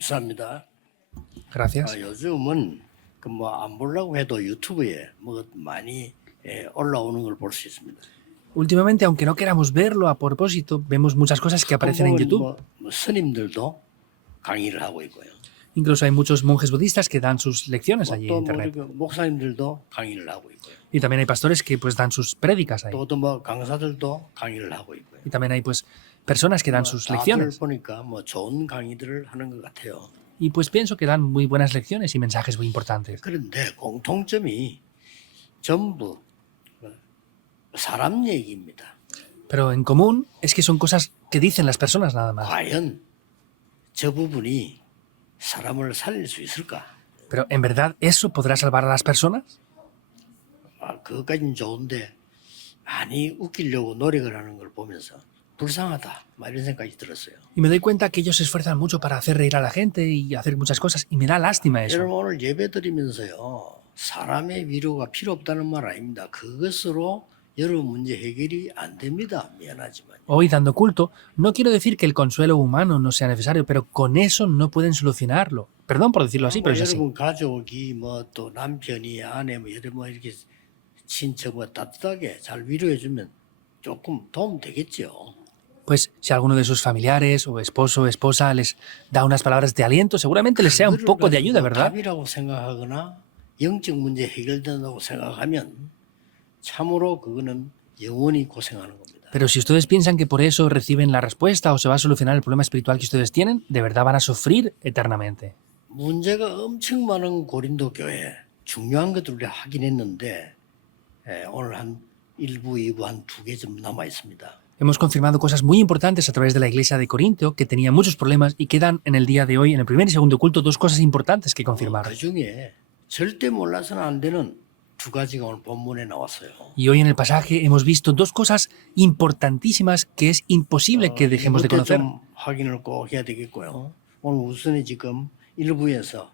감사합니다. Gracias. 요즘은 안 보려고 해도 유튜브에 많이 올라오는 걸 볼 수 있습니다. Últimamente, aunque no queramos verlo a propósito, vemos muchas cosas que aparecen en YouTube. 스님들도 강의를 하고 있고요. Incluso hay muchos monjes budistas que dan sus lecciones allí en 또 internet. 목사님들도 강의를 하고 있고요. Y también hay pastores que pues dan sus prédicas ahí. 또 강사들도 강의를 하고 있고요. Y también hay pues personas que dan sus 다들 lecciones. 보니까 좋은 강의들을 하는 것 같아요. Y pues pienso que dan muy buenas lecciones y mensajes muy importantes. 그런데 공통점이 전부 사람 얘기입니다. Pero en común es que son cosas que dicen las personas nada más. 과연 저 부분이 사람을 살릴 수 있을까? Pero ¿en verdad eso podrá salvar a las personas? 그것까지는 좋은데 많이 웃기려고 노력을 하는 걸 보면서 불쌍하다 이런 생각이 들었어요. Y me doy cuenta que ellos se esfuerzan mucho para hacer reír a la gente y hacer muchas cosas y me da lástima eso. 여러분 오늘 예배 드리면서요. 사람의 위로가 필요 없다는 말 아닙니다. 그것으로 여러 문제 해결이 안 됩니다. 미안하지만. Hoy dando culto, no quiero decir que el consuelo humano no sea necesario, pero con eso no pueden solucionarlo. Perdón por decirlo así, pero es así. 여러분 가족이 또 남편이 아내 이렇게 친척 따뜻하게 잘 위로해 주면 조금 도움 되겠죠. Pues si alguno de sus familiares o esposo o esposa les da unas palabras de aliento, seguramente les sea un poco de ayuda, ¿verdad? 답이라고 생각하거나 영적 문제 해결된다고 생각하면 참으로 그거는 영원히 고생하는 겁니다. Pero si ustedes piensan que por eso reciben la respuesta o se va a solucionar el problema espiritual que ustedes tienen, de verdad van a sufrir eternamente. 문제가 엄청 많은 고린도 교회 중요한 것들을 하긴 했는데 오늘 한 1부, 2부 한 2개 좀 남아 있습니다. Hemos confirmado cosas muy importantes a través de la iglesia de Corinto, que tenía muchos problemas, y quedan en el día de hoy, en el primer y segundo culto, dos cosas importantes que confirmar. 그 중에 절대 몰라서는 안 되는 두 가지가 오늘 본문에 나왔어요. Y hoy en el pasaje hemos visto dos cosas importantísimas que es imposible que dejemos de 이것도 conocer. 좀 확인을 꼭 해야 되겠고요. 오늘 우선이 지금 1부에서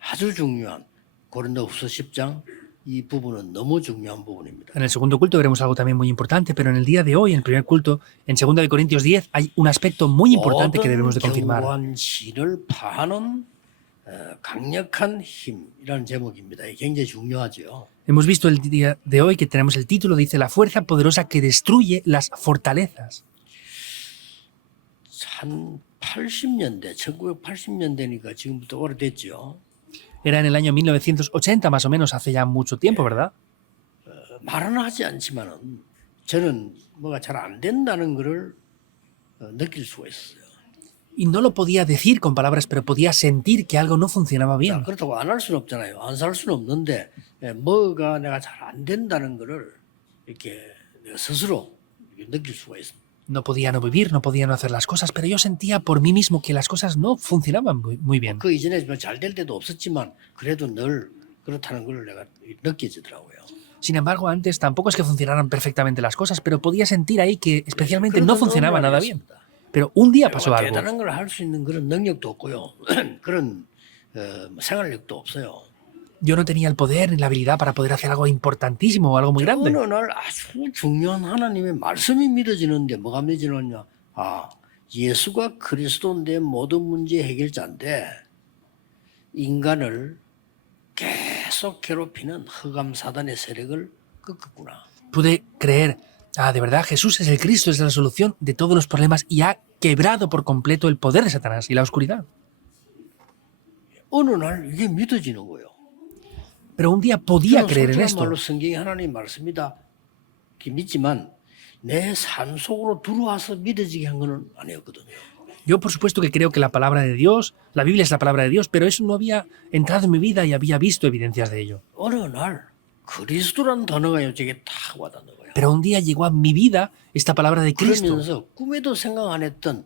아주 중요한 고린도후서 10장 이 부분은 너무 중요한 부분입니다. En el segundo culto veremos algo también muy importante, pero en el día de hoy, en el primer culto, en 2 de Corintios 10, hay un aspecto muy importante que debemos de confirmar. 견고한 신을 파는 강력한 힘이라는 제목입니다. 이게 굉장히 중요하죠. Hemos visto el día de hoy que tenemos el título, dice la fuerza poderosa que destruye las fortalezas. 한 80년대, 1980년대니까 지금부터 오래됐죠. Era en el año 1980, más o menos, hace ya mucho tiempo, ¿verdad? 말은 하지 않지만은 저는 뭐가 잘 안 된다는 것을 느낄 수가 있어요. Y no lo podía decir con palabras, pero podía sentir que algo no funcionaba 자, bien. 그렇다고 안 할 수는 없잖아요. 안 살 수는 없는데 뭐가 내가 잘 안 된다는 것을 이렇게 내가 스스로 이렇게 느낄 수가 있습니다. No podía no vivir, no podía no hacer las cosas, pero yo sentía por mí mismo que las cosas no funcionaban muy bien. 그 이전에 잘 될 때도 없었지만 그래도 늘 그렇다는 걸 내가 느껴지더라고요. Sin embargo, antes tampoco es que funcionaran perfectamente las cosas, pero podía sentir ahí que especialmente no funcionaba nada bien. Pero un día pasó algo. 대단한 걸 할 수 있는 그런 능력도 없고요. 그런 생활력도 없어요. Yo no tenía el poder ni la habilidad para poder hacer algo importantísimo o algo muy grande. 어느 날 아주 중요한 하나님의 말씀이 믿어지는데 뭐가 믿어지느냐? 예수가 그리스도인데 모든 문제 해결자인데 인간을 계속 괴롭히는 흑암 사단의 세력을 꺾었구나. Pude creer, de verdad, Jesús es el Cristo, es la solución de todos los problemas y ha quebrado por completo el poder de Satanás y la oscuridad. 어느 날 이게 믿어지는 거예요. Pero un día podía creer en 솔직한 esto. 말로 성경이 하나님 말씀이다. 믿지만 내 삶 속으로 들어와서 믿어지게 한 건 아니었거든요. Yo por supuesto que creo que la palabra de Dios, la Biblia es la palabra de Dios, pero eso no había entrado en mi vida y había visto evidencias de ello. 어느 날 그리스도라는 단어가 여기에 탁 와닿는 거예요. Pero un día llegó a mi vida esta palabra de Cristo. 그러면서 꿈에도 생각 안 했던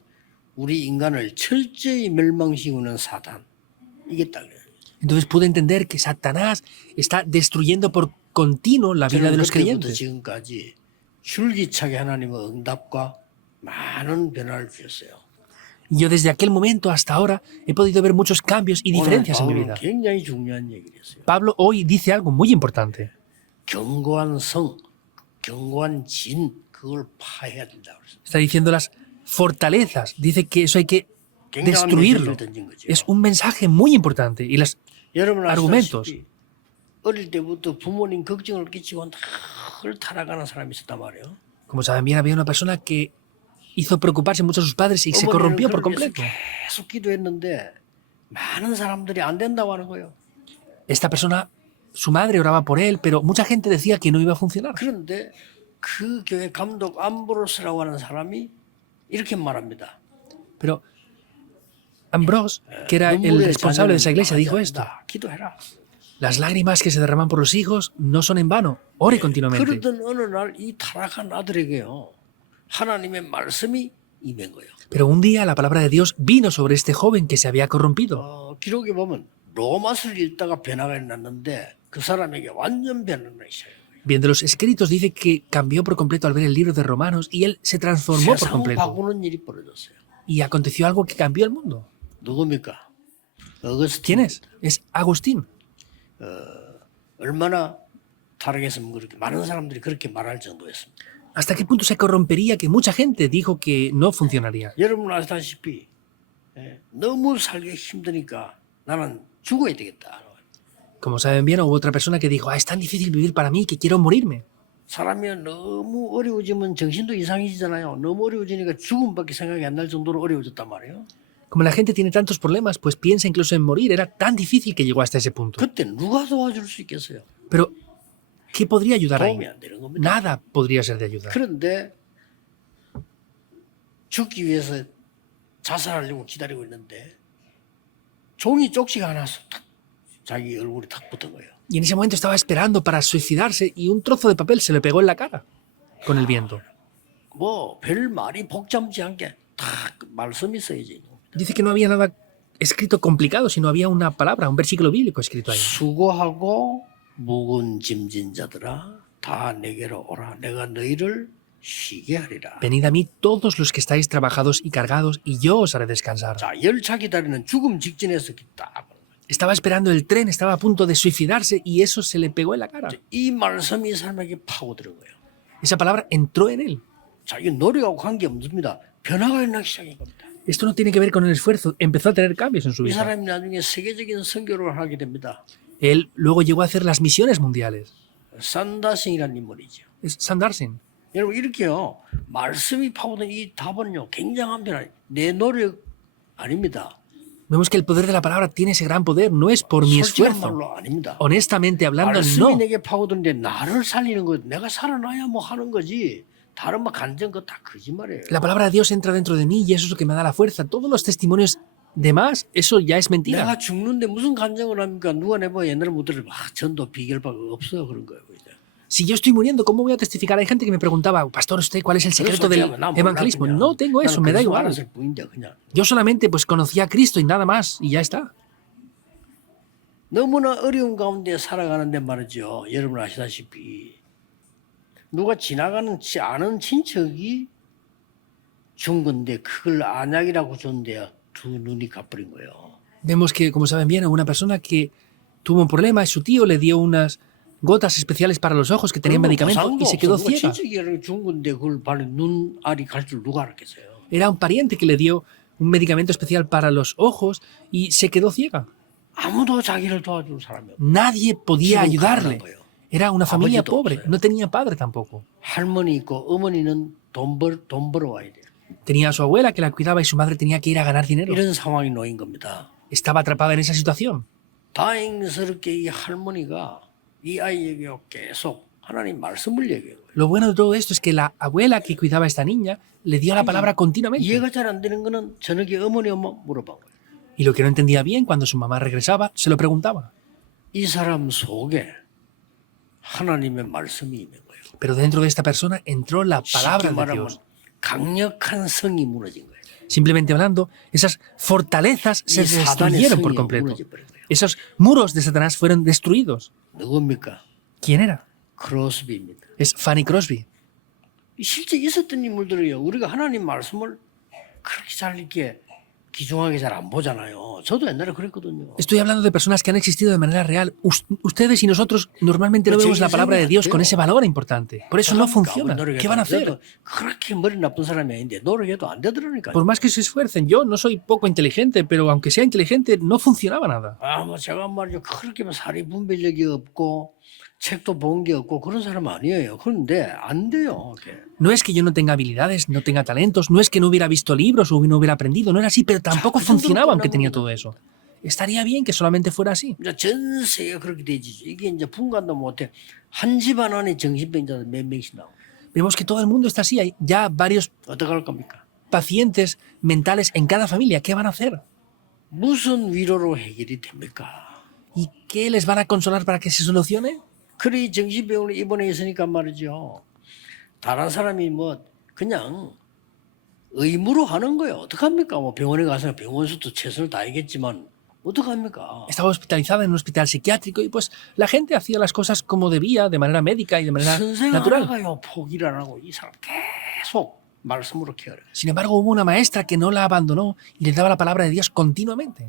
우리 인간을 철저히 멸망시키는 사단 이게 딱 Entonces pude entender que Satanás está destruyendo por continuo la vida de los 그때부터 creyentes. 지금까지 줄기차게 하나님의 응답과 많은 변화를 주셨어요. Y yo desde aquel momento hasta ahora he podido ver muchos cambios y 오늘 diferencias en mi 바울은 vida. 굉장히 중요한 얘기를 했어요. Pablo hoy dice algo muy importante. 견고한 성, 견고한 진 그걸 파해야 된다고 그랬어요. Está diciendo las fortalezas. Dice que eso hay que 굉장한 destruirlo. 메시지를 던진 거죠. Es un mensaje muy importante. Y los 여러분 argumentos. 아시다시피 어릴 때부터 부모님 걱정을 끼치고 늘 타락하는 사람이 있었단 말이에요. Como saben bien, había una persona que hizo preocuparse mucho a sus padres y se 어머니는 corrompió por 그걸 위해서 completo. 계속 기도했는데 많은 사람들이 안 된다고 하는 거예요. Esta persona, su madre oraba por él, pero mucha gente decía que no iba a funcionar. 그런데 그 교회 감독 암브로스라고 하는 사람이 이렇게 말합니다. Pero Ambrose, que era el 눈물의 responsable de esa 자녀는 iglesia, 망하지 dijo esto. 않는다. 기도해라. Las lágrimas que se derraman por los hijos no son en vano. Ore continuamente. 그러던 어느 날 이 타락한 아들에게요. 하나님의 말씀이 임한 거예요. Pero un día la palabra de Dios vino sobre este joven que se había corrompido. 기록에 보면 로마서를 읽다가 변화가 일어났는데 그 사람에게 완전 변화가 있어요. Viendo los escritos dice que cambió por completo al ver el libro de Romanos y él se transformó por 세상 completo. 바꾸는 일이 벌어졌어요. Y aconteció algo que cambió el mundo. 누굽니까? 어거스틴. ¿Quién es? Es Agustín. 얼마나 타락했으면 그렇게 많은 사람들이 그렇게 말할 정도였습니다. ¿Hasta qué punto se corrompería que mucha gente dijo que no funcionaría? 여러분 아시다시피 너무 살기 힘드니까 나는 죽어야 되겠다. Como saben bien, hubo otra persona que dijo, es tan difícil vivir para mí que quiero morirme. 사람이 너무 어려워지면 정신도 이상해지잖아요. 너무 어려워지니까 죽음밖에 생각이 안 날 정도로 어려워졌단 말이에요. Como la gente tiene tantos problemas, pues piensa incluso en morir. Era tan difícil que llegó hasta ese punto. 그때 누가 도와줄 수 있겠어요? Pero, ¿qué podría ayudar ahí? 도움이 안 되는 겁니다. Nada podría ser de ayuda. 그런데 죽기 위해서 자살하려고 기다리고 있는데 종이 쪽지가 하나 탁 자기 얼굴에 탁 붙은 거예요. Y en ese momento estaba esperando para suicidarse y un trozo de papel se le pegó en la cara con el viento. 뭐 별 말이 복잡지 않게 탁 말씀이 써야지. Dice que no había nada escrito complicado, sino había una palabra, un versículo bíblico escrito ahí. 수고하고 무거운 짐진 자들아 다 내게로 오라. 내가 너희를 쉬게 하리라. Venid a mí todos los que estáis trabajados y cargados, y yo os haré descansar. 자, 열차 기다리는 죽음 직전에서 딱 Estaba esperando el tren, estaba a punto de suicidarse y eso se le pegó en la cara. 이 말씀이 이 사람에게 파고들은 거예요. Esa palabra entró en él. 자, 이게 노력하고 관계 없습니다. 변화가 일어나기 시작한 겁니다. Esto no tiene que ver con el esfuerzo, empezó a tener cambios en su 이 vida. 사람이 나중에 세계적인 선교를 하게 됩니다. Él luego llegó a hacer las misiones mundiales. 산다싱이라는 인물이죠. Es Sandarsin. 여러분 이렇게요. 말씀이 파고든 이 답은요. 굉장한 변화. 내 노력 아닙니다. Vemos que el poder de la palabra tiene ese gran poder, no es por mi 솔직한 esfuerzo. 말로 아닙니다. Honestamente hablando, 말씀이 no. 내게 파고드는데 나를 살리는 거 내가 살아나야 뭐 하는 거지. 다른 뭐 간증 그거 다 거짓말이에요. La palabra de Dios entra dentro de mí y eso es lo que me da la fuerza. Todos los testimonios de más, eso ya es mentira. 내가 죽는데 무슨 간증을 합니까? 누가 내봐 옛날에 못 들어. 전도 비결밖에 없어 그런 거예요. 이제. Si yo estoy muriendo, ¿cómo voy a testificar? Hay gente que me preguntaba, pastor, ¿usted cuál es el secreto del evangelismo? No tengo eso, me da igual. Yo solamente pues conocía a Cristo y nada más, y ya está. 너무나 어려운 가운데 살아가는데 말이죠. 여러분 아시다시피 누가 지나가는 아는 친척이 준 건데 그걸 안약이라고 줬는데 두 눈이 가버린 거예요. Vemos que, como saben bien, una persona que tuvo un problema y su tío le dio unas gotas especiales para los ojos que tenían medicamento y se quedó ciega. 친척이 준 건데 그걸 바로 눈알이 갈 줄 누가 알았겠어요. Era un pariente que le dio un medicamento especial para los ojos y se quedó ciega. 아무도 자기를 도와줄 사람이 없어요. Nadie podía 지금 ayudarle. 가난한 거예요. Era una familia 아버지도 pobre, 없어요. no tenía padre tampoco. 할머니 있고 어머니는 돈 벌어 와야 돼요. Tenía a su abuela que la cuidaba y su madre tenía que ir a ganar dinero. 이런 상황이 놓인 겁니다. Estaba atrapada en esa situación. 다행스럽게 이 할머니가 이 아이에게 계속 하나님 말씀을 얘기해요. Lo bueno de todo esto es que la abuela que cuidaba a esta niña le dio la palabra continuamente. 이해가 잘 안 되는 거는 저녁에 어머니 엄마 물어본 거예요. Y lo que no entendía bien, cuando su mamá regresaba, se lo preguntaba. 이 사람 속에 하나님의 말씀이 있는 거예요. Pero dentro de esta persona entró la palabra 쉽게 de 말하면 Dios. 강력한 성이 무너진 거예요. Simplemente hablando, esas fortalezas se 이 사단의 destruyeron por 성이 completo. 무너져버린 거예요. Esos muros de Satanás fueron destruidos. 누굽니까? ¿Quién era? 크로스비입니다. Es Fanny Crosby. 실제 있었던 인물들이에요. 우리가 하나님 말씀을 그렇게 잘 이렇게 귀중하게 잘 안 보잖아요. 저도 옛날에 그랬거든요. Estoy hablando de personas que han existido de manera real. Ustedes y nosotros normalmente no vemos la palabra de Dios con ese valor importante. Por eso no funciona. ¿Qué van a hacer? 그렇게 머리 나쁜 사람이 아닌데 노력해도 안 되더라니까요. Por más que se esfuercen, yo no soy poco inteligente, pero aunque sea inteligente, no funcionaba nada. 뭐 제가 말이죠. 그렇게 사리 분별력이 없고 책도 본 게 없고 그런 사람 아니에요. 그런데 안 돼요. No es que yo no tenga habilidades, no tenga talentos, no es que no hubiera visto libros o no hubiera aprendido, no era así, pero tampoco funcionaba aunque tenía todo eso. Estaría bien que solamente fuera así. 전 세계가 그렇게 되지. 이게 이제 분간도 못해. 한 집안 안에 정신병자 몇 명씩 나오고. Vemos que todo el mundo está así, hay ya varios 어떡할 겁니까? pacientes mentales en cada familia. ¿Qué van a hacer? 무슨 위로로 해결이 됩니까? ¿Y qué les van a consolar para que se solucione? 그래 정신병원에 입원해 있으니까 말이죠. 다른 사람이 뭐 그냥 의무로 하는 거예요. 어떡합니까? 뭐 병원에 가서 병원수도 최선을 다하겠지만 어떡합니까? Estaba hospitalizada en un hospital psiquiátrico y pues la gente hacía las cosas como debía, de manera médica y de manera 선생 natural. 하나가요 포기를 안 하고 이 사람 계속 말씀으로 케어를. Sin embargo, hubo una maestra que no la abandonó y le daba la palabra de Dios continuamente.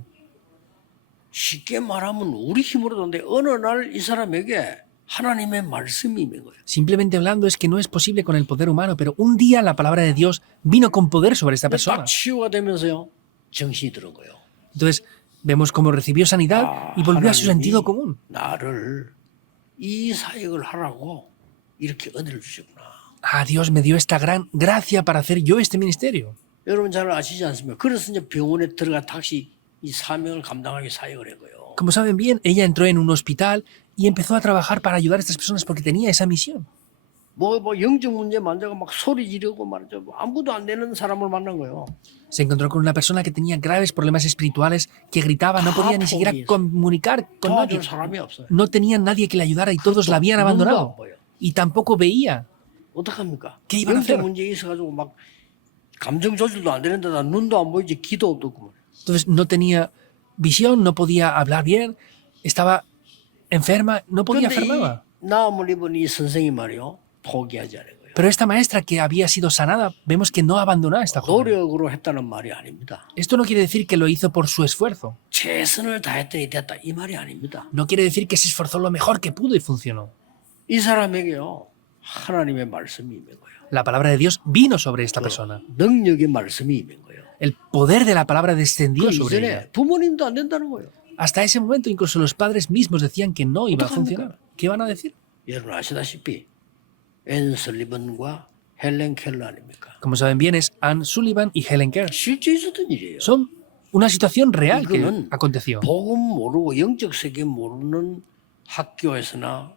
쉽게 말하면 우리 힘으로 donde 어느 날 이 사람에게 하나님의 말씀이 있는 거예요. Simplemente hablando es que no es posible con el poder humano, pero un día la palabra de Dios vino con poder sobre esta persona. 딱 치유가 되면서요. 정신이 들은 거예요. Entonces, vemos cómo recibió sanidad y volvió a su sentido común. 나를 이 사역을 하라고 이렇게 은혜를 주셨구나. Ah, Dios me dio esta gran gracia para hacer yo este ministerio. 여러분 잘 아시지 않습니까? 그래서 이제 병원에 들어가 다시 이 사명을 감당하기 사역을 한 거예요. Como saben bien, ella entró en un hospital y empezó a trabajar para ayudar a estas personas porque tenía esa misión. 뭐 영적 문제 만져가 막 소리 지르고 말이죠. 아무도 안 되는 사람을 만난 거예요. Se encontró con una persona que tenía graves problemas espirituales, que gritaba, no podía ni siquiera comunicar con nadie. 도와줄 사람이 없어요. No tenía nadie que le ayudara y todos la habían abandonado. Y tampoco veía. 어떡합니까? ¿Qué iban a 영적 hacer? 문제 있어가지고 막 감정 조절도 안 되는데다 눈도 안 보이지 귀도 없고. Entonces no tenía visión, no podía hablar bien, estaba enferma, no podía hacer nada. 나음을 입은 이 선생이 말이요. 포기하지 않은 거예요. Pero esta maestra que había sido sanada, vemos que no abandonó a esta joven. 노력으로 했다는 말이 아닙니다. Esto no quiere decir que lo hizo por su esfuerzo. 최선을 다했더니 됐다 이 말이 아닙니다. No quiere decir que se esforzó lo mejor que pudo y funcionó. 이 사람에게요. 하나님의 말씀이 있는 거예요. La palabra de Dios vino sobre esta persona. 능력의 말씀이 있는 거예요. El poder de la palabra descendió 그 sobre ella. 이전에 부모님도 안 된다는 거예요. Hasta ese momento incluso los padres mismos decían que no iba a funcionar. ¿Qué van a decir? 여러분 아시다시피 앤 설리번과 헬렌 켈러 아닙니까? Como saben bien, es Anne Sullivan y Helen Keller. 실제 있었던 일이에요. Son una situación real que 이거는 aconteció. 복음 모르고 영적 세계 모르는 학교에서나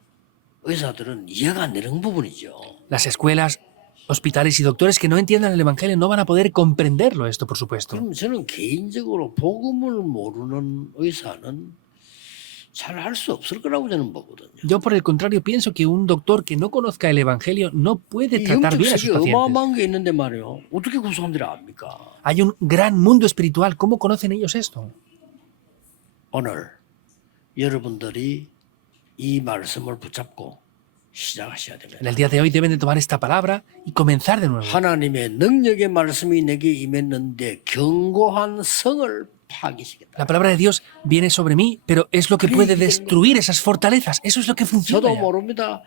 의사들은 이해가 안 되는 부분이죠. Las escuelas, hospitales y doctores que no entiendan el Evangelio no van a poder comprenderlo esto, por supuesto. 그럼 저는 개인적으로 복음을 모르는 의사는 잘 할 수 없을 거라고 저는 보거든요. Yo, por el contrario, pienso que un doctor que no conozca el Evangelio no puede 이 tratar 영적 bien a sus 세계 pacientes. 어마어마한 게 있는데 말이에요. 어떻게 그 사람들이 압니까? Hay un gran mundo espiritual. ¿Cómo conocen ellos esto? 오늘 여러분들이 이 말씀을 붙잡고 시작하셔야 En 됩니다. el día de hoy deben de tomar esta palabra y comenzar de nuevo. 하나님의 능력의 말씀이 내게 임했는데 견고한 성을 파기시겠다. La palabra de Dios viene sobre mí, pero es lo que puede destruir esas fortalezas. Eso es lo que funciona. 저도 ya. 모릅니다.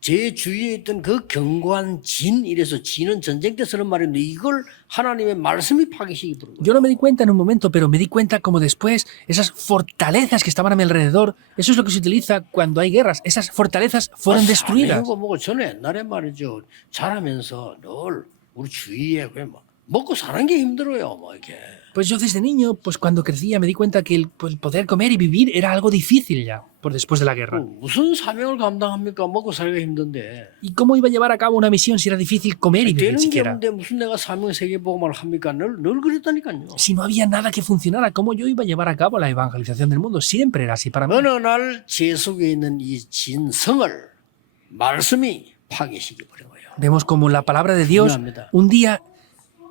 제 주위에 있던 그 견고한 진, 이래서 진은 전쟁 때 쓰는 말인데 이걸 하나님의 말씀이 파기시키 부른 거예요. Yo no me di cuenta en un momento, pero me di cuenta como después esas fortalezas que estaban a mi alrededor, eso es lo que se utiliza cuando hay guerras. Esas fortalezas fueron destruidas. 이거 뭐고 저는 옛날에 말이죠. 자라면서 늘 우리 주위에 그냥 막 먹고 사는 게 힘들어요. 뭐 이렇게. Pues yo desde niño, pues cuando crecía, me di cuenta que el poder comer y vivir era algo difícil ya, por después de la guerra. 무슨 사명을 감당합니까? 먹고 살기가 힘든데. ¿Y cómo iba a llevar a cabo una misión si era difícil comer y vivir 되는 게 siquiera? 없는데 무슨 내가 사명 세계복음을 합니까? 늘 그랬다니까요. Si no había nada que funcionara, ¿cómo yo iba a llevar a cabo la evangelización del mundo? Siempre era así para mí. 어느 날 제 속에 있는 이 진성을 말씀이 파괴시켜 버린 거예요. Vemos como la palabra de Dios 중요합니다. un día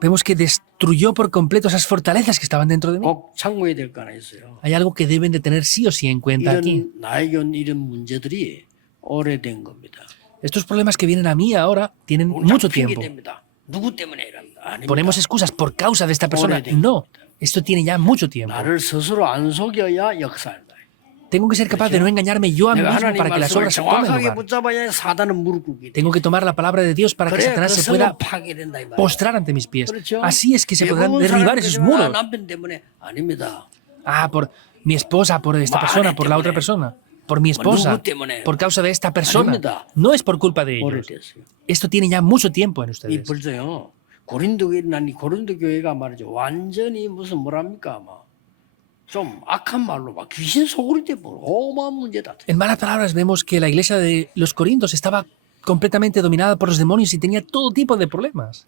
vemos que destruyó por completo esas fortalezas que estaban dentro de mí. 꼭 참고해야 될 거 하나 있어요. Hay algo que deben de tener sí o sí en cuenta aquí. 이런 나에게 온 이런 문제들이 오래된 겁니다. Estos problemas que vienen a mí ahora tienen mucho tiempo. 핑계댑니다. 누구 때문에 이런다. 아닙니다. Ponemos excusas por causa de esta persona. No, Esto tiene ya mucho tiempo. 나를 스스로 안 속여야 역사한다. Tengo que ser capaz de no engañarme yo a mí 내가 mismo 하나님 para que las 말씀을 obras tomen 정확하게 lugar. 붙잡아야 사단은 무릎 꿇게 돼. Tengo que tomar la palabra de Dios para que 그래야 그 Satanás se pueda 성은 파괴된다 이 말이야. postrar ante mis pies. 그렇죠? Así es que se podrán 대부분 derribar 사람은 esos 그러지만 muros. 남편 때문에 아닙니다. Ah, por mi esposa, por esta Vale, persona, por la otra 때문에. persona. Por mi esposa, 누구 때문에. por causa de esta persona. 아닙니다. No es por culpa de ellos. 오래됐어요. Esto tiene ya mucho tiempo en 이 ustedes. 벌써요. 고린도 교회가 말이죠. 완전히 무슨 뭐랍니까 막. 좀 악한 말로 막 귀신 속으로 돼버려. 어마어마한 문제다. En malas palabras vemos que la iglesia de los Corintios estaba completamente dominada por los demonios y tenía todo tipo de problemas.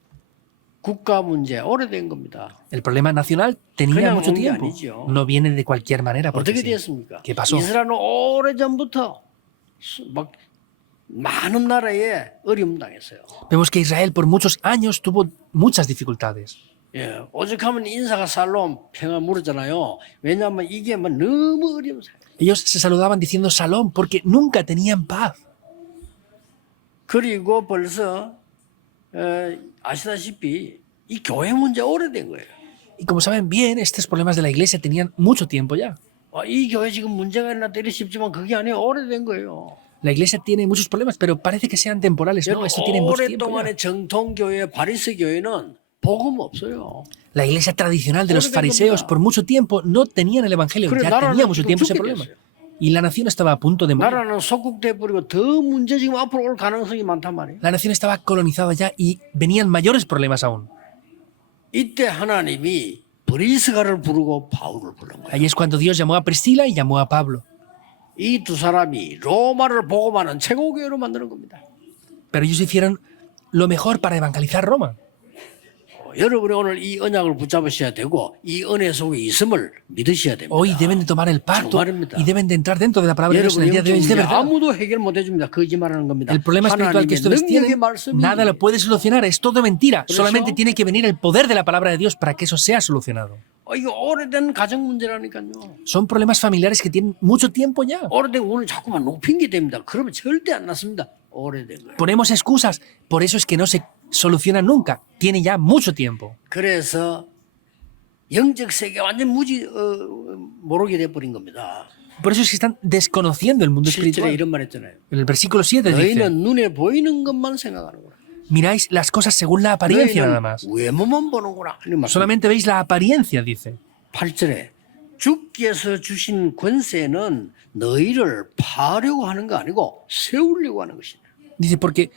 국가 문제 오래된 겁니다. El problema nacional tenía 그냥 mucho 온 게 tiempo. 아니죠. No viene de cualquier manera. Porque 어떻게 sí. 됐습니까? ¿Qué pasó? 이스라엘은 오래전부터 막 많은 나라에 어려움 당했어요. Vemos que Israel por muchos años tuvo muchas dificultades. 예, 오죽하면 인사가 살롬 평화 물었잖아요. 왜냐하면 이게 뭐 너무 어려운 사람. Ellos se saludaban diciendo Shalom porque nunca tenían paz. 그리고 벌써 아시다시피 이 교회 문제 오래된 거예요. Y como saben bien, estos problemas de la iglesia tenían mucho tiempo ya. 이 교회 지금 문제가 있나 때리 싶지만 그게 아니에요. 오래된 거예요. La iglesia tiene muchos problemas, pero parece que sean temporales. No, esto tiene mucho tiempo ya. 오랫동안의 정통교회 바리새 교회는 복음 없어요. La iglesia tradicional de los fariseos por mucho tiempo no tenían el evangelio. 그래, Ya 나라는 tenía mucho 지금 tiempo ese 죽게 problema. 됐어요. Y la nación estaba a punto de morir. 나라는 속국돼 버리고 더 문제 지금 앞으로 올 가능성이 많단 말이에요. La nación estaba colonizada ya y venían mayores problemas aún. 이때 하나님이 브리스가를 부르고 바울을 부른 거예요. Ahí es cuando Dios llamó a Priscila y llamó a Pablo. 이 두 사람이 로마를 복음하는 최고 교회로 만드는 겁니다. Pero ellos hicieron lo mejor para evangelizar Roma. 여러분이 오늘 이 언약을 붙잡으셔야 되고 이 은혜 속에 있음을 믿으셔야 됩니다. Hoy deben de tomar el pacto 정말입니다. y deben de entrar dentro de la palabra de Dios en el día de hoy. Es de verdad. 아무도 해결 못 해줍니다. 거짓말하는 겁니다. El problema espiritual que ustedes tienen, nada lo puede solucionar. Es todo mentira. Solamente tiene que venir el poder de la palabra de Dios para que eso sea solucionado. 이거 오래된 가정 문제라니까요. Son problemas familiares que tienen mucho tiempo ya. 오래된 오늘 자꾸만 높인 게 됩니다. 그러면 절대 안 났습니다. 오래된 거예요. Ponemos excusas, por eso es que no se soluciona nunca. Tiene ya mucho tiempo. 그래서 영적 세계 완전 모르게 돼버린 겁니다. Por eso es que están desconociendo el mundo 7절에 espiritual. 이런 말 했잖아요. En el versículo 7 dice, 너희는 눈에 보이는 것만 생각하는구나. miráis las cosas según la apariencia nada 너희는 más. 외모만 보는구나. 하는 말씀. Solamente veis la apariencia, dice. 8절에 주께서 주신 권세는 너희를 파려고 하는 거 아니고 세우려고 하는 것이다. Dice, porque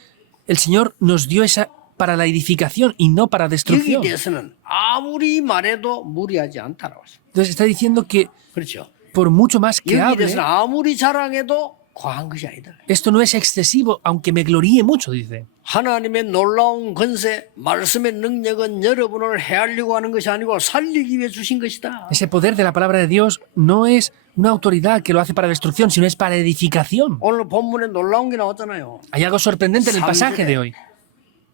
el Señor nos dio esa para la edificación y no para 여기에 destrucción. 대해서는 아무리 말해도 무리하지 않다라고 했습니다. Entonces está diciendo que 그렇죠. por mucho más que 여기에 hable, 대해서는 아무리 자랑해도 과한 것이 아니다. esto no es excesivo, aunque me gloríe mucho, dice. 하나님의 놀라운 권세, 말씀의 능력은 여러분을 해하려고 하는 것이 아니고 살리기 위해 주신 것이다. Ese poder de la palabra de Dios no es una autoridad que lo hace para destrucción, sino es para edificación. 오늘 본문에 놀라운 게 나왔잖아요. Hay algo sorprendente en el pasaje de hoy.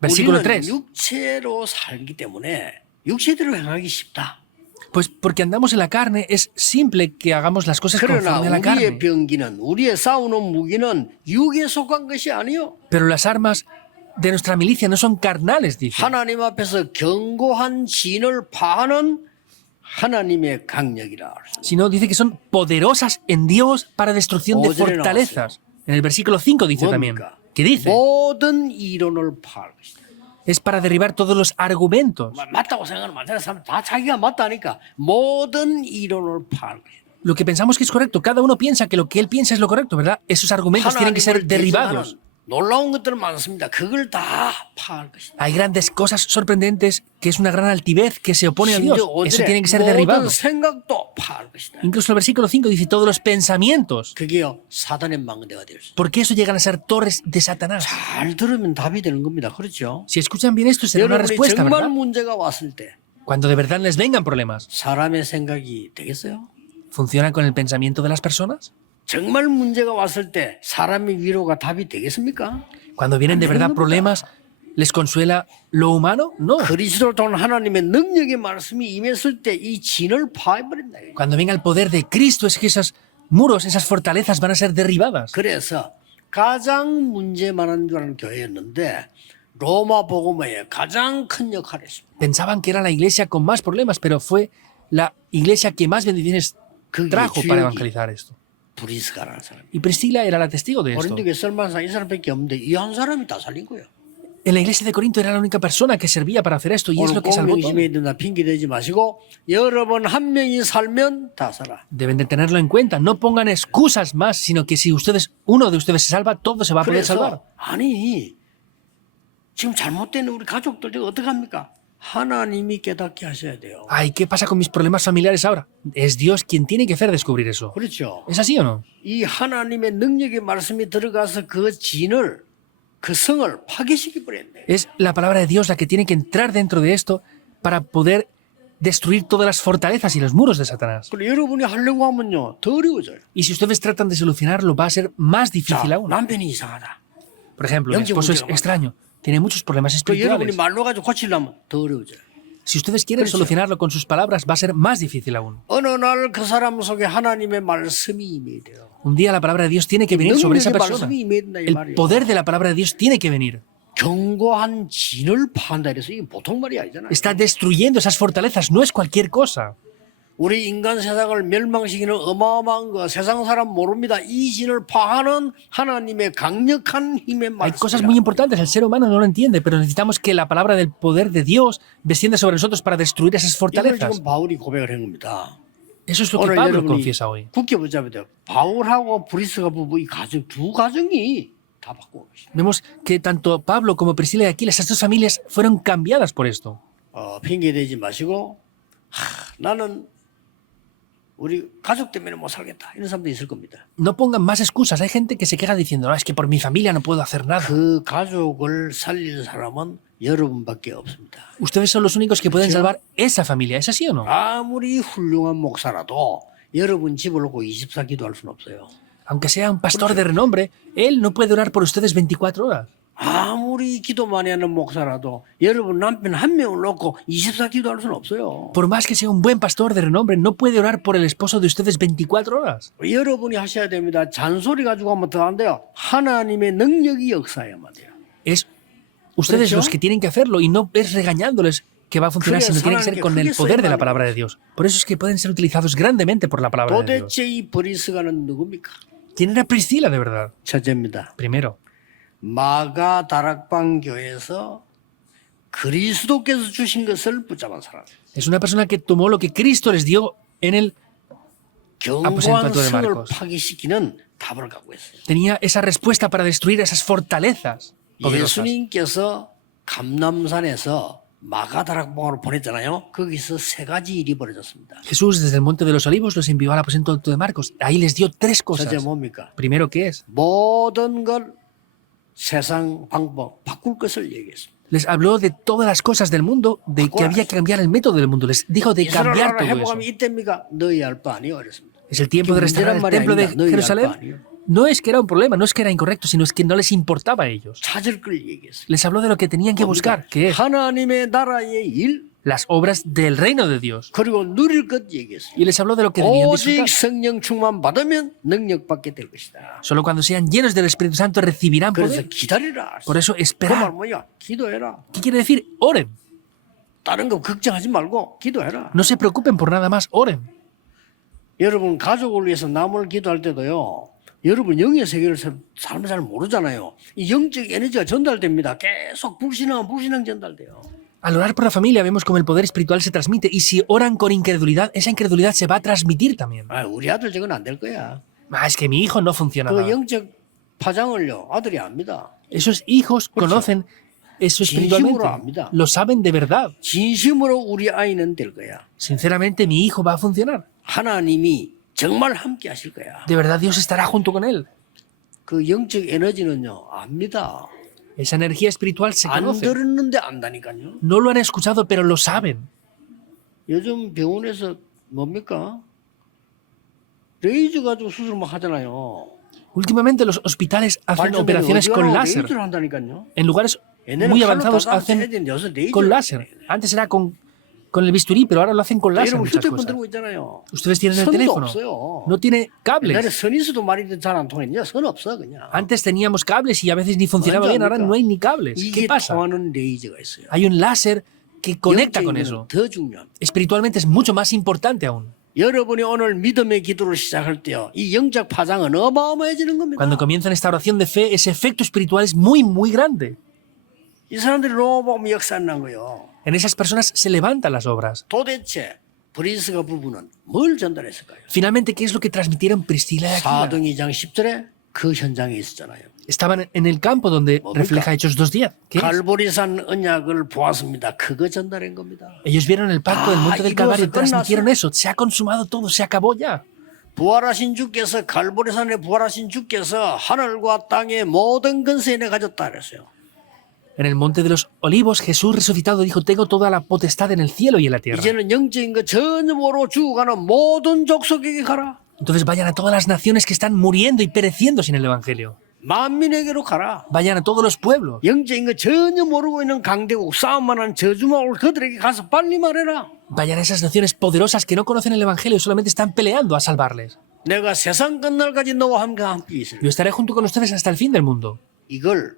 Versículo 우리는 3. 육체로 살기 때문에 육체대로 행하기 쉽다. Pues porque andamos en la carne, es simple que hagamos las cosas 그러나 conforme a la 우리의 carne. 병기는 우리의 싸우는 무기는 육에 속한 것이 아니요. Pero las armas de nuestra milicia no son carnales, dice, 하나님 앞에서 견고한 진을 파는 하나님의 강력이라. sino dice que son poderosas en Dios para destrucción de Oye, no, fortalezas. En el versículo 5 dice también, 뭡니까? que dice, 모든 이론을 파할 것이다. es para derribar todos los argumentos. 맞다고 생각하는 많은 사람 다 자기가 맞다니까 모든 이론을 파할 것이다. Lo que pensamos que es correcto, cada uno piensa que lo que él piensa es lo correcto, ¿verdad? Esos argumentos tienen que ser 하나님을 derribados. 대적하는 놀라운 것들은 많습니다. 그걸 다 파할 것이다. Hay grandes cosas sorprendentes que es una gran altivez que se opone a Dios. 심지어 Eso tiene que ser 모든 derribado. 생각도 파할 것이다. Incluso el versículo 5 dice todos los pensamientos. 그게요 사단의 망대가 될 수. Porque eso llegan a ser torres de Satanás. 잘 들으면 답이 되는 겁니다. 그렇죠? Si escuchan bien esto, será una 여러분이 respuesta, 정말 ¿verdad? 문제가 왔을 때 Cuando de verdad les vengan problemas, 사람의 생각이 되겠어요? ¿funcionan con el pensamiento de las personas? 정말 문제가 왔을 때 사람의 위로가 답이 되겠습니까? Cuando vienen de verdad problemas, ¿les consuela lo humano? No. 그리스도를 통한 하나님의 능력의 말씀이 임했을 때 이 진을 파해버린다. Cuando venga el poder de Cristo, es que esos muros, esas fortalezas van a ser derribadas. 그래서 가장 문제 많은 줄 아는 교회였는데 로마 복음화에 가장 큰 역할을 했습니다. Pensaban que era la iglesia con más problemas, pero fue la iglesia que más bendiciones 거기에 trajo para 주역이 evangelizar esto. 브리스가라는 사람이. Y Priscila era la testigo de esto. 고린도교회 썰만상 이 사람밖에 없는데 이 한 사람이 다 살린 거예요. En la iglesia de Corinto era la única persona que servía para hacer esto y es 오늘 lo que 꼭 salvó todo. 명심해야 된다. 핑계 대지 마시고 여러분 한 명이 살면 다 살아. Deben de tenerlo en cuenta. No pongan excusas más, sino que si uno de ustedes se salva, todo se va a poder salvar. 그래서 아니 지금 잘못된 우리 가족들 이거 어떡합니까? 하나님이 깨닫게 하셔야 돼요. Ay, ¿qué pasa con mis problemas familiares ahora? Es Dios quien tiene que hacer descubrir eso. 그렇죠. ¿Es así o no? 이 하나님의 능력의 말씀이 들어가서 그 진을 그 성을 파괴시켜 버렸네. Es la palabra de Dios la que tiene que entrar dentro de esto para poder destruir todas las fortalezas y los muros de Satanás. 그리고 여러분이 하려고 하면요 더 어려워져요. Y si ustedes tratan de solucionarlo, va a ser más 자, difícil aún. 남편이 이상하다. Por ejemplo, mi esposo es extraño, tiene muchos problemas 그 여러분이 espirituales. 말로 가지고 고치려면 더 어려워져요. Si ustedes quieren solucionarlo con sus palabras, va a ser más difícil aún. 어느 날 그 사람 속에 하나님의 말씀이 임해야 돼요. Un día la palabra de Dios tiene que venir sobre esa 능력의 persona. 말씀이 임해야 된다 이 El 말이에요. poder de la palabra de Dios tiene que venir. 견고한 진을 파한다 그래서 이게 보통 말이 아니잖아요. Está destruyendo esas fortalezas, no es cualquier cosa. 우리 인간 세상을 멸망시키는 어마어마한 거 세상 사람 모릅니다. 이 진을 파하는 하나님의 강력한 힘의 Hay cosas muy 말씀이다. importantes, el ser humano no lo entiende, pero necesitamos que la palabra del poder de Dios descienda sobre nosotros para destruir esas 이걸 fortalezas. 지금 바울이 고백을 한 겁니다. Eso es lo que 오늘 Pablo 여러분이 confiesa hoy. 굳게 붙잡아야 돼요. 바울하고 브리스가 부부 이 가정 두 가정이 다 바꾸고 계십니다. Vemos que tanto Pablo como Priscila y Aquila, esas dos familias fueron cambiadas por esto. 핑계 대지 마시고 나는 우리 가족 때문에 못 살겠다 이런 사람도 있을 겁니다. No pongan más excusas. Hay gente que se queja diciendo, no, es que por mi familia no puedo hacer nada. 그 가족을 살릴 사람은 여러분밖에 없습니다. Ustedes son los únicos que pueden salvar esa familia. ¿Es así o no? 아무리 훌륭한 목사라도 여러분 집을 놓고 24 기도할 수는 없어요. Aunque sea un pastor de renombre, él no puede orar por ustedes 24 horas. 아무리 기도 많이 하는 목사라도 여러분 남편 한 명을 놓고 24 기도할 수는 없어요. Por más que sea un buen pastor de renombre, no puede orar por el esposo de ustedes 24 horas. 여러분이 하셔야 됩니다. 잔소리 가지고 하면 더 안 돼요. 하나님의 능력이 역사해야만 돼요. Es ustedes ¿Precio? los que tienen que hacerlo y no es regañándoles que va a funcionar, 그래, sino tiene que ser 사랑하는 con 게 el 크게 poder de la 써야만 palabra de Dios. Por eso es que pueden ser utilizados grandemente por la palabra de Dios. 도대체 이 브리스가는 누굽니까? ¿Quién era Priscila de verdad? 첫째입니다. Primero, 마가 다락방 교회에서 그리스도께서 주신 것을 붙잡은 사람. es una persona que tomó lo que Cristo les dio en el 견고한 Aposento de 성을 Marcos. 파괴시키는 답을 갖고 있어요. tenía esa respuesta para destruir esas fortalezas poderosas. 예수님께서 감남산에서 마가 다락방으로 보냈잖아요. 거기서 세 가지 일이 벌어졌습니다. Jesús desde el Monte de los Olivos los envió al aposento alto de Marcos. Ahí les dio tres cosas. 첫째 뭡니까? Primero, ¿qué es? 모든 걸 세상 방법 바꿀 것을 얘기했습니다. Les habló de todas las cosas del mundo, de que había que cambiar el método del mundo. Les dijo de 이스라엘 cambiar 나라 todo eso. 회복하면 이때입니까? 너희 알 바 아니요. 그랬습니다. Es el tiempo de restaurar el templo de Jerusalén. No es que era un problema, no es que era incorrecto, sino es que no les importaba a ellos. 찾을 걸 얘기했습니다. Les habló de lo que tenían que buscar, que es 하나님의 나라의 일 las obras del reino de Dios. 그리고 누릴 것 얘기했습니다. Y les habló de lo que debían 오직 disfrutar. 성령 충만 받으면 능력 받게 될 것이다. Solo cuando sean llenos del Espíritu Santo recibirán 그래서 poder. 기다리라. Por eso 그 말 esperar. 뭐야? 기도해라. ¿Qué quiere decir? Oren. 다른 거 걱정하지 말고 기도해라. No se preocupen por nada más, oren. 여러분 가족을 위해서 남을 기도할 때도요. 여러분 영의 세계를 삶을 잘 모르잖아요. 이 영적 에너지가 전달됩니다. 계속 불신앙 전달돼요. Al orar por la familia vemos como el poder espiritual se transmite y si oran con incredulidad, esa incredulidad se va a transmitir también. 아, 우리 아들 저건 안 될 거야. Es que mi hijo no funciona 그 nada. 영적 파장을요 아들이 압니다. Esos hijos conocen eso espiritualmente. Lo saben de verdad. 진심으로 우리 아이는 될 거야. Sinceramente, mi hijo va a funcionar. 하나님이 정말 함께 하실 거야. De verdad, Dios estará junto con él. 그 영적 에너지는요 압니다. Esa energía espiritual se 안 conoce. 들었는데 안다니까요. No lo han escuchado, pero lo saben. 요즘 병원에서 뭡니까? 레이저 가지고 수술 막 하잖아요. Últimamente los hospitales hacen 발전되는 operaciones con 어디가나 láser. 레이저를 한다니까요. En lugares 옛날에는 muy 칼로 avanzados 다 hacen 해야 되는데 요새 레이저. con láser. Antes era con el bisturí, pero ahora lo hacen con láser 여러분 muchas 휴대폰 cosas. 들고 있잖아요. Ustedes tienen el 선도 teléfono. 없어요. No tiene 옛날에 cables. 선 있어도 말이 잘 안 통했냐? 선 없어 그냥. Antes teníamos cables y a veces ni funcionaba bien, ahora no hay ni cables. ¿Qué 이게 pasa? 통하는 레이저가 있어요. Hay un láser que conecta con 영적인 eso. 거는 더 중요합니다. Espiritualmente es mucho más importante aún. 여러분이 오늘 믿음의 기도를 시작할 때요, 이 영적 파장은 어마어마해지는 겁니다. Cuando comienzan esta oración de fe, ese efecto espiritual es muy, muy grande. 이 사람들이 로마 보면 역사난 거요. En esas personas se levantan las obras. 도대체 브리스가 부부는 뭘 전달했을까요? Finalmente, ¿qué es lo que transmitieron Priscila y Aquila? 사도행 2장 10절에 그 현장에 있었잖아요. Estaban en el campo donde refleja Hechos 2:10. ¿Qué es? 갈보리산 언약을 보았습니다. 그거 전달한 겁니다. Ellos vieron el pacto del monte del 이루어서 Calvario, transmitieron 끝났어. eso. Se ha consumado todo, se acabó ya. 부활하신 주께서 갈보리산에 부활하신 주께서 하늘과 땅의 모든 근세에 가졌다 그랬어요. En el monte de los olivos, Jesús resucitado dijo, tengo toda la potestad en el cielo y en la tierra. 이제는 영적인 거 전혀 모르고 죽어가는 모든 족속에게 가라. Entonces vayan a todas las naciones que están muriendo y pereciendo sin el Evangelio. 만민에게로 가라. Vayan a todos los pueblos. 영적인 거 전혀 모르고 있는 강대국 싸움만 하는 저주마을 그들에게 가서 빨리 말해라. Vayan a esas naciones poderosas que no conocen el Evangelio y solamente están peleando a salvarles. 내가 세상 끝날까지 너와 함께 있을. Yo estaré junto con ustedes hasta el fin del mundo. 이걸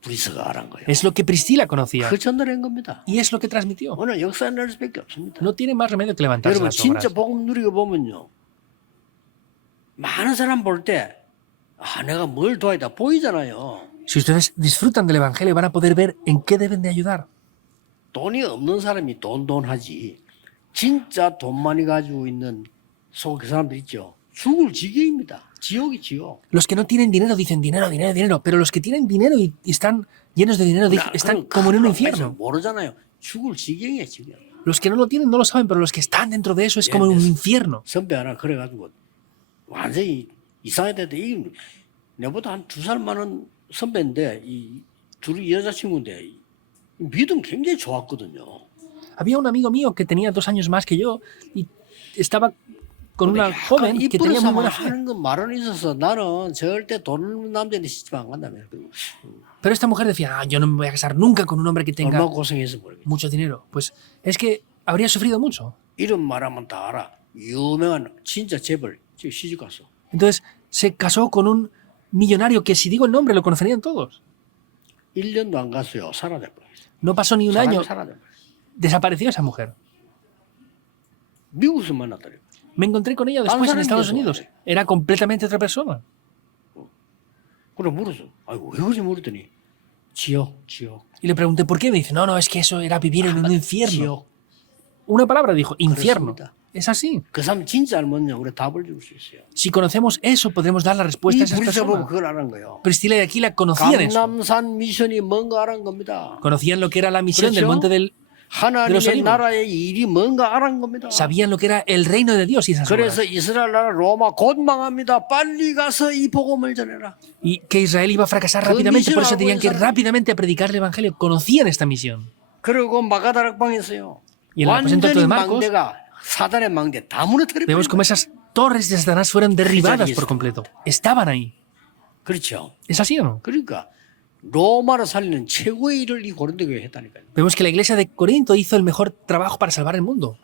브리스가 알은 거예요. Es lo que Priscila conocía. 그 전달한 겁니다. Y es lo que transmitió. 오늘 역사에 날 수밖에 없습니다. No tiene más remedio que levantarse 여러분 las 진짜 obras. 복음 누리고 보면요. 많은 사람 볼 때 내가 뭘 도와야 보이잖아요. Si ustedes disfrutan del Evangelio van a poder ver en qué deben de ayudar. 돈이 없는 사람이 돈 하지. 진짜 돈 많이 가지고 있는 그 사람들 있죠. 죽을 지경입니다. 지옥이 지옥. Los que no tienen dinero dicen dinero, dinero, dinero, pero los que tienen dinero y están llenos de dinero están como en un infierno. 모르잖아요. 죽을 지경이에요, 지경. Los que no lo tienen no lo saben, pero los que están dentro de eso es como en un infierno. 선배 하나 그래가지고 완전히 이상했는데 이 내보다 한 2살 많은 선배인데 이 둘이 여자친구인데 믿음 굉장히 좋았거든요. Había un amigo mío que tenía 2 años más que yo y estaba con una joven que tenía muy buena fe. 하는 건 말은 있어서 나는 절대 돈 없는 남자한테 시집 안 간다며. Pero esta mujer decía, yo no me voy a casar nunca con un hombre que tenga 얼마나 고생해서 모르겠어. mucho dinero. Pues es que habría sufrido mucho. 이름 말하면 다 알아. 유명한 진짜 재벌 시집 갔어. Entonces se casó con un millonario que si digo el nombre lo conocerían todos. 1년도 안 갔어요. 사라져 버렸어. No pasó ni un 사람이 año, 사라져 버렸어. desapareció esa mujer. 미국에서 만났더래요. Me encontré con ella después en Estados Unidos. Era completamente otra persona. 그래 물었어. 아이고 왜 그러지 물었더니 지옥. Y le pregunté por qué. Me dice, no, es que eso era vivir en un infierno. 지옥. Una palabra dijo, infierno. 그렇습니다. Es así. 그 사람 진짜 알면요. 우리 답을 줄 수 있어요. Si conocemos eso, podremos dar la respuesta a 이 esas 브리스 보고 personas. 그걸 알은 거예요. Priscila y Aquila conocían eso. 감남산 미션이 뭔가 알은 겁니다. Conocían lo que era la misión del 그렇죠? monte del... 하나님의 olivos. 나라의 일이 뭔가 알은 겁니다. Sabían lo que era el reino de Dios y esas 그래서 obras. 이스라엘 나라 로마 곧 망합니다. 빨리 가서 이 복음을 전해라. Y que Israel iba a fracasar 그 rápidamente, por eso 미션하고 tenían que ir 있는 rápidamente a predicar el evangelio. Conocían esta misión. 그리고 마가다락방에서요. Y en el aposento 완전히 de Marcos 망대가 사단의 망대 다 무너뜨려 vemos 버린 como 거예요. esas torres de Satanás fueron derribadas por 있어. completo. Estaban ahí. 그렇죠. ¿Es así o no? 그러니까 로마를 살리는 최고의 일을 이 고린도 교회가 했다니까요. Vemos que la iglesia de Corinto hizo el mejor trabajo para salvar el mundo.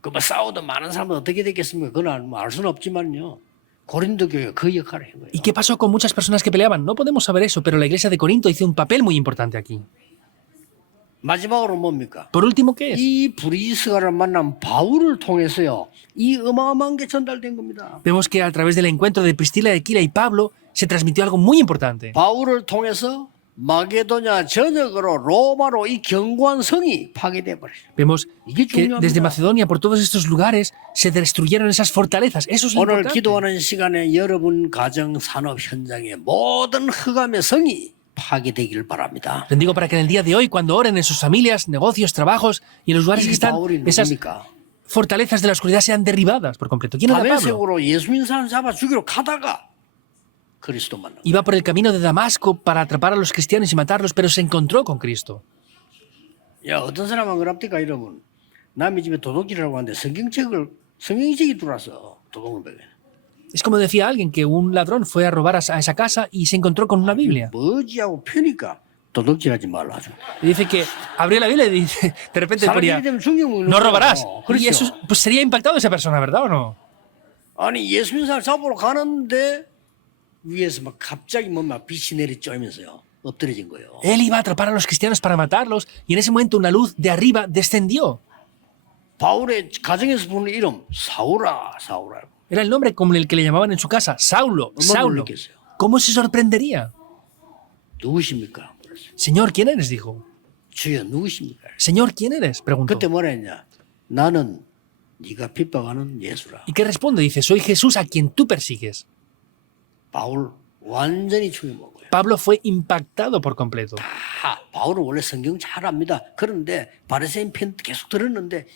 그 뭐 싸우던 많은 사람은 어떻게 됐겠습니까? 그건 알 수는 없지만요. 고린도 교회가 그 역할을 한 거예요. ¿Y qué pasó con muchas personas que peleaban? No podemos saber eso, pero la iglesia de Corinto hizo un papel muy importante aquí. 마지막으로 뭡니까? Por último, ¿qué es? 이 브리스가를 만난 바울을 통해서요. 이 어마어마한 게 전달된 겁니다. Vemos que a través del encuentro de Priscila, Aquila y Pablo se transmitió algo muy importante. 바울을 통해서 마게도냐 전역으로 로마로 이 견고한 성이 파괴돼 버려요. Vemos 이게 que 중요합니다. desde Macedonia, por todos estos lugares, se destruyeron esas fortalezas. Eso es lo 오늘 importante. 기도하는 시간에 여러분 가정 산업 현장의 모든 흑암의 성이 파괴되기를 바랍니다. Bendigo para que en el día de hoy, cuando oren en sus familias, negocios, trabajos y en los lugares que 이 están, 바울이 esas 누굽니까? fortalezas de la oscuridad sean derribadas por completo. ¿Quién era Pablo? 다메섹으로 예수 믿는 사람 잡아 죽이러 가다가 그리스도 만나. Iba por el camino de Damasco para atrapar a los cristianos y matarlos, pero se encontró con Cristo. 야 어떤 사람은 그럽니까 이러면 남의 집에 도둑질하고 하는데 성경책이 들어와서 도둑을 배게. Es como decía alguien que un ladrón fue a robar a esa casa y se encontró con una Biblia. 뭐지 하고 펴니까 도둑질하지 말라 하죠. Y dice que abrió la Biblia y dice, de repente ponía, 사람들이 되면 충격 먹는 no robarás. 그렇죠. Y eso pues sería impactado esa persona, ¿verdad o no? 아니 예수 믿는 사람 잡으러 가는데 위에서 막 갑자기 막 빛이 내리쬐면서요. 엎드려진 거예요. Él iba a atrapar a los cristianos para matarlos y en ese momento una luz de arriba descendió. 바울의 가정에서 부르는 이름 사울아 사울아. Era el nombre como el que le llamaban en su casa, Saulo, Saulo. ¿Cómo se sorprendería? 누구십니까? Señor, ¿quién eres? Dijo. 주여 누구십니까? Señor, ¿quién eres? Preguntó. 그때 뭐라 했냐? 나는 네가 핍박하는 예수라. ¿Y qué responde? Dice, soy Jesús a quien tú persigues. 바울 완전히 충격 먹어요. Pablo fue impactado por completo. 바울은 원래 성경 잘 압니다. 그런데 바리새인 편 계속 들었는데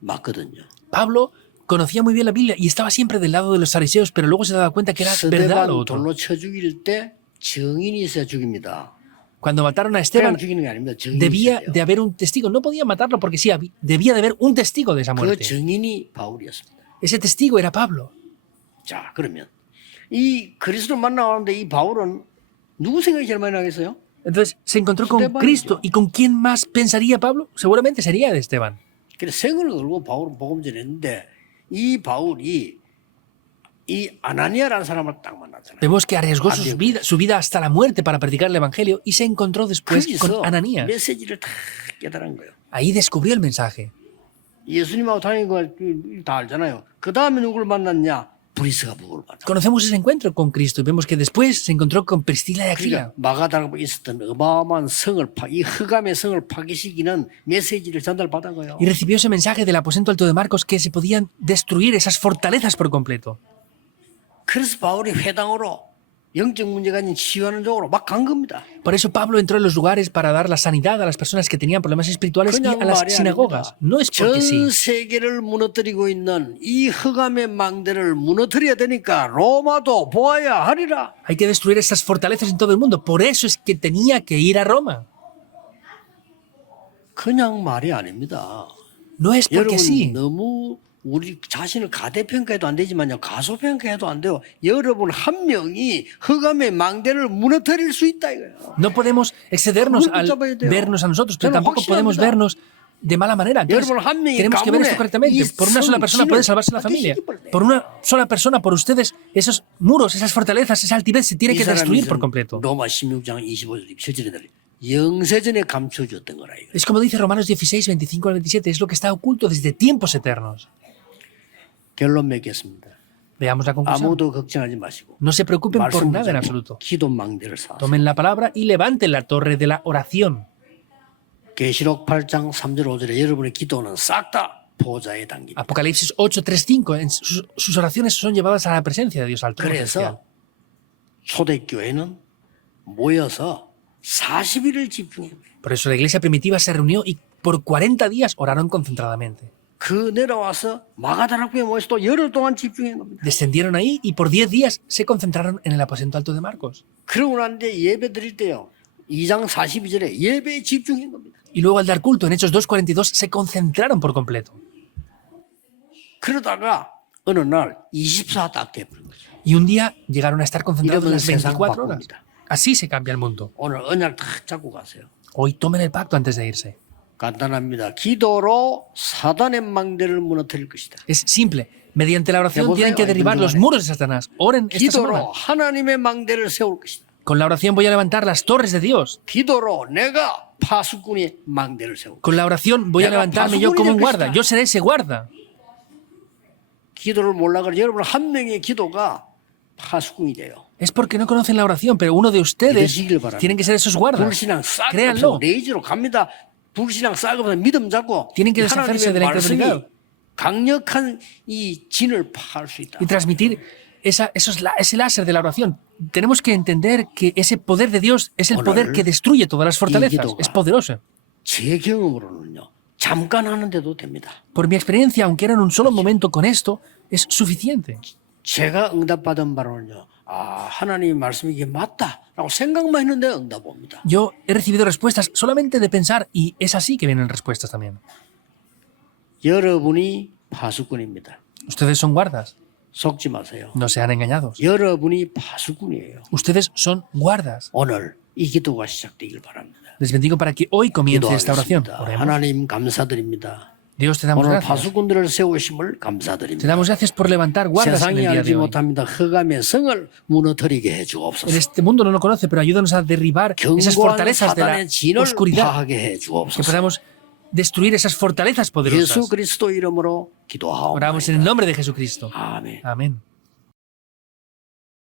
맞거든요. Pablo conocía muy bien la Biblia y estaba siempre del lado de los fariseos, pero luego se daba cuenta que era verdad lo 스데반 otro. 돌로 쳐 죽일 때 증인이 있어야 죽입니다. Cuando mataron a 그냥 Esteban, 죽이는 게 아닙니다. 증인이 debía 있어야 돼요. de haber un testigo. No podían matarlo porque sí, debía de haber un testigo de esa 그 muerte. 증인이 바울이었습니다. Ese testigo era Pablo. 자, 그러면 이 그리스도를 만나는데 이 바울은 누구 생각이 제일 많이 나겠어요? Entonces se encontró con Esteban. Cristo. ¿Y con quién más pensaría Pablo? Seguramente sería de Esteban. 그래서 생을 걸고 바울은 복음 전했는데 이 바울이 이 아나니아라는 사람을 딱 만났잖아요. Vemos que arriesgó su vida hasta la muerte para predicar el Evangelio y se encontró después 거기서 con Ananías. 메시지를 다 깨달은 거예요. Ahí descubrió el mensaje. 예수님하고 다니는 거 다 알잖아요. 그 다음에 누구를 만났냐? 브리스가 복음을 받아. Conocemos ese encuentro con Cristo y vemos que después se encontró con Priscila y Aquila. 그러니까 마가다락에 있었던 어마어마한 성을 이 흑암의 성을 파괴시키는 메시지를 전달받은 거예요. Y recibió ese mensaje del aposento alto de Marcos que se podían destruir esas fortalezas por completo. 그래서 바울이 회당으로 영적 문제가 있는 치유하는 쪽으로 막 간 겁니다. Por eso Pablo entró en los lugares para dar la sanidad a las personas que tenían problemas espirituales y 그냥 a las 말이 sinagogas. 아닙니다. No es porque sí. 전 세계를 무너뜨리고 있는 이 흑암의 망대를 무너뜨려야 되니까 로마도 보아야 하리라. Hay que destruir esas fortalezas en todo el mundo. Por eso es que tenía que ir a Roma. 그냥 말이 아닙니다. No es porque 여러분 sí. 너무 우리 자신을 가대평가해도 안 되지만요. 가소평가해도 안 돼요. 여러분 한 명이 흑암의 망대를 무너뜨릴 수 있다 이거예요. No podemos excedernos al vernos a nosotros, pero tampoco podemos vernos de mala manera. Entonces, tenemos que ver esto correctamente. Por una sola persona puede salvarse la familia. Por una sola persona, por ustedes, esos muros, esas fortalezas, esa altivez se tiene que destruir por completo. 로마 16장 25절 27절에 영세전에 감춰줬던 거라 이거. Es como dice Romanos 16, 25 al 27, es lo que está oculto desde tiempos eternos. 결론 맺겠습니다. Veamos la conclusión. 아무도 걱정하지 마시고 No se preocupen por nada en 말씀 absoluto. 기도 망대를 쌓으세요. Tomen la palabra y levanten la torre de la oración. 계시록 8장 3절 5절에 여러분의 기도는 싹 다 보좌에 담깁니다. Apocalipsis 8, 3, 5. Sus oraciones son llevadas a la presencia de Dios alto. 그래서 초대교회는 모여서 40일을 집중해요. Por eso la iglesia primitiva se reunió y por 40 días oraron concentradamente. 그 내려와서 마가다락교에 모여서 또 열흘 동안 집중한 겁니다. Descendieron ahí y por 10 días se concentraron en el aposento alto de Marcos. 그러고 난데 예배 드릴 때요. 2장 42절에 예배에 집중한 겁니다. Y luego al dar culto en Hechos 2:42 se concentraron por completo. 그러다가 어느 날 24 딱 돼버린 거죠. Y un día llegaron a estar concentrados 이러면 las 세상 24 horas. 바꿉니다. Así se cambia el mundo. 오늘 언약 딱 잡고 가세요. Hoy tomen el pacto antes de irse. 간단합니다. 기도로 사단의 망대를 무너뜨릴 것이다. Es simple. Mediante la oración Ya, tienen que derribar los muros de Satanás. Oren esta semana. 기도로 하나님의 망대를 세울 것이다. Con la oración voy a levantar las torres de Dios. 기도로 내가 파수꾼의 망대를 세울 것이다. Con la oración voy a 내가 levantarme yo como un 파수꾼이 될 guarda. 것이다. Yo seré ese guarda. 기도를 몰라 그래 여러분 한 명의 기도가 파수꾼이 돼요. Es porque no conocen la oración, pero uno de ustedes 믿으시길 바랍니다. tienen que ser esos guardas. 불신앙 싹 Créanlo. 없어 레이저로 갑니다. 불신앙 싹 없어 믿음 잡고 Tienen que deshacerse de la 말씀이 incredulidad. 강력한 이 진을 파할 수 있다. Y transmitir ese láser de la oración. Tenemos que entender que ese poder de Dios es el poder que destruye todas las fortalezas. Es poderoso. 제 경험으로는요. 잠깐 하는데도 됩니다. Por mi experiencia, aunque era en un solo momento con esto, es suficiente. 제가 응답받은 바로는요. 아, 하나님의 말씀이 이게 맞다라고 생각만 했는데 응답 옵니다. Yo he recibido respuestas solamente de pensar y es así que vienen respuestas también. 여러분이 파수꾼입니다. Ustedes son guardas. 속지 마세요. No sean engañados. 여러분이 파수꾼이에요. Ustedes son guardas. 오늘 이 기도가 시작되길 바랍니다. Les bendigo para que hoy comience esta oración. 기도하겠습니다. Oremos. 하나님 감사드립니다. Dios, te damos 오늘 gracias. 파수꾼들을 세우심을 Te 감사드립니다. damos gracias por levantar guardas en 세상이 el día 알지 de hoy. 못합니다. 흑암의 성을 무너뜨리게 En 해주옵소서. este mundo no lo conoce, pero ayúdanos a derribar esas 견고한 fortalezas de la 사단의 진을 oscuridad. 파하게 Que 해주옵소서. podamos destruir esas fortalezas 예수 poderosas. 그리스도 이름으로 기도하옵나이다. Oramos en el nombre de Jesucristo. 아멘. Amén.